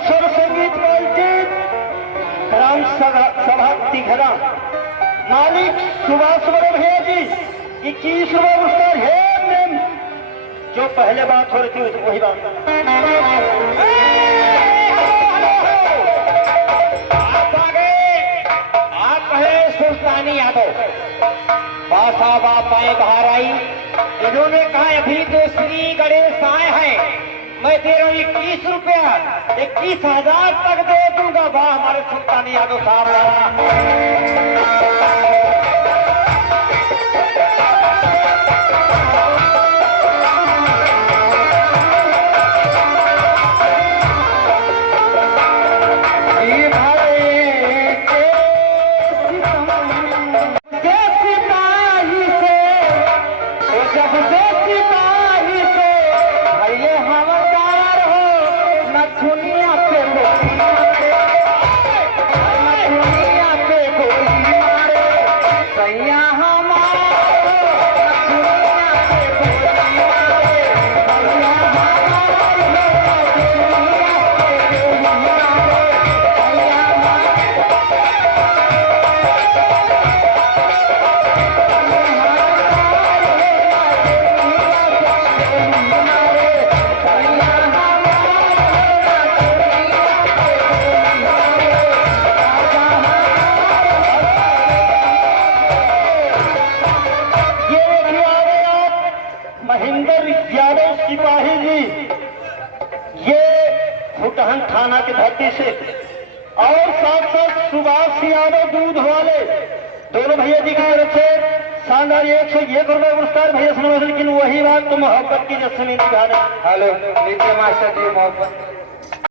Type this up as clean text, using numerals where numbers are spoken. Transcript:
स्वर संगीत बालजीत ग्राम सभा तिघरा मालिक सुभाष बड़े भैया जी 21 रुपये पुरस्कार है मैम। जो पहले बात हो रही थी वही बात। आप आ गए, आप है सुल्तानी यादव। बासा बापाएं बाहर आई, इन्होंने कहा अभी तो श्री गणेश आए हैं, मैं दे रहा हूँ 21 रुपया, 21,000 तक दे दूंगा। वाह हमारे सुल्तानी यादव साहब। सिपाही जी ये फुटहन थाना की धरती से और साथ साथ सुभाष यादव दूध वाले दोनों भैया जी की तरफ से शानदार 101 रुपये पुरस्कार भैया सुना। लेकिन वही बात तो मोहब्बत की जैसे नहीं दिखा रहे। हेलो नीचे मास्टर जी मोहब्बत